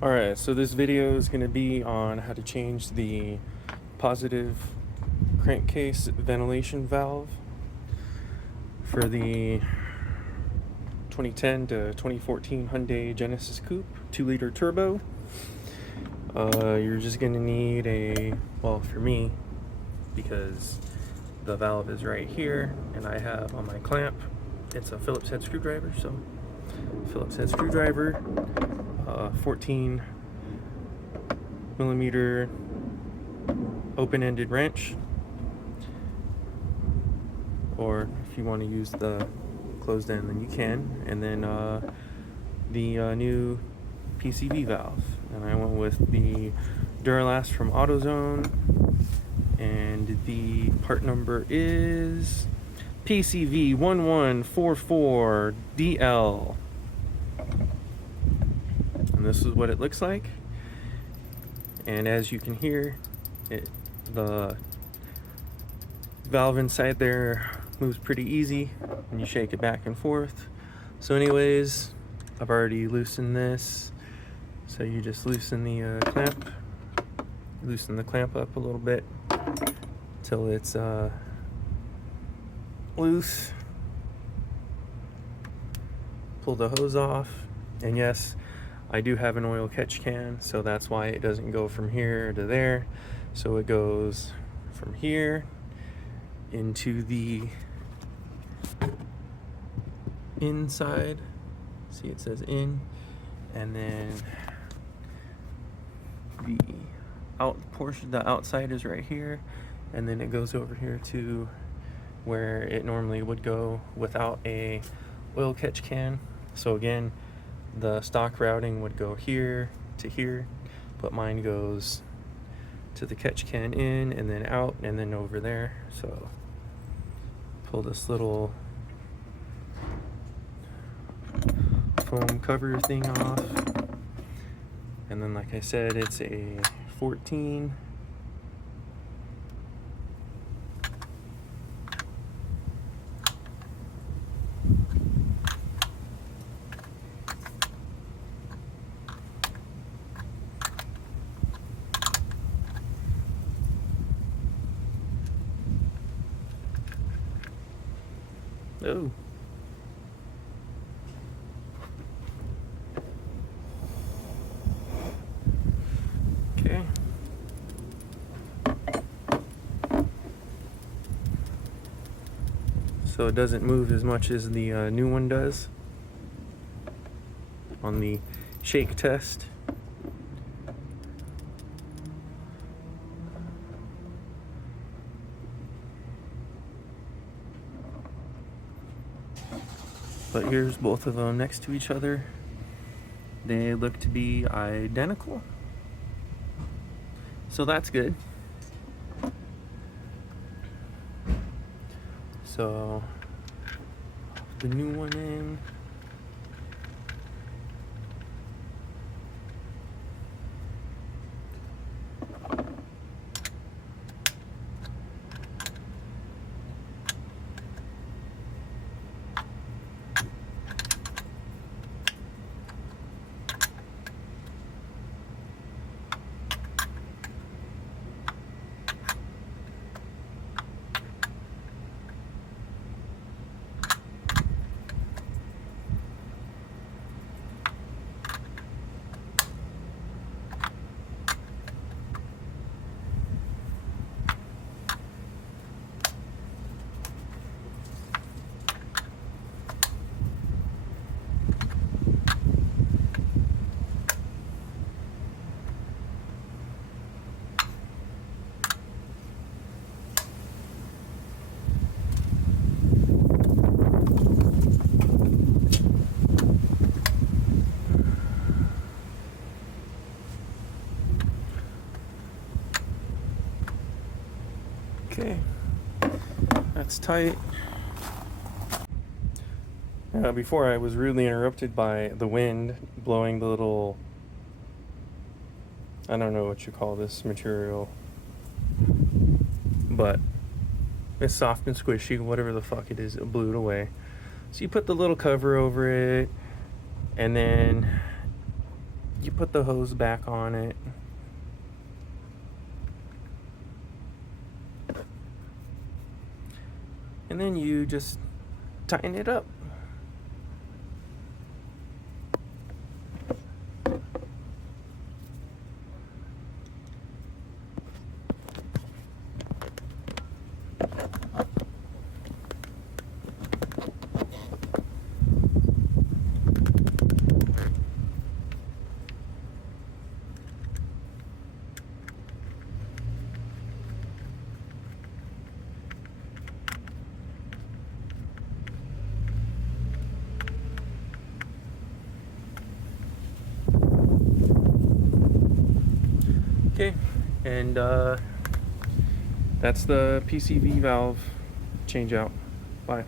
Alright, so this video is going to be on how to change the positive crankcase ventilation valve for the 2010 to 2014 Hyundai Genesis Coupe 2-liter turbo. You're just going to need well, for me, because the valve is right here and I have on my clamp, it's a Phillips head screwdriver, so Phillips head screwdriver, 14 millimeter open-ended wrench, or if you want to use the closed end then you can, and then the new PCV valve, and I went with the Duralast from AutoZone, and the part number is PCV 1144DL. And this is what it looks like. And as you can hear, the valve inside there moves pretty easy when you shake it back and forth. So anyways, I've already loosened this. So you just loosen the clamp. Loosen the clamp up a little bit till it's loose. Pull the hose off, and yes, I do have an oil catch can, so that's why it doesn't go from here to there. So it goes from here into the inside. See, it says in, and then the the outside is right here, and then it goes over here to where it normally would go without a oil catch can. So again, the stock routing would go here to here, but mine goes to the catch can in and then out and then over there. So pull this little foam cover thing off, and then like I said, it's a 14 Oh. Okay. So it doesn't move as much as the new one does on the shake test. But here's both of them next to each other. They look to be identical, so that's good. So the new one in. Okay, that's tight. Before I was rudely interrupted by the wind blowing the little, I don't know what you call this material, but it's soft and squishy, whatever the fuck it is, it blew it away. So you put the little cover over it, and then you put the hose back on it. And then you just tighten it up. Okay, and that's the PCV valve change out. Bye.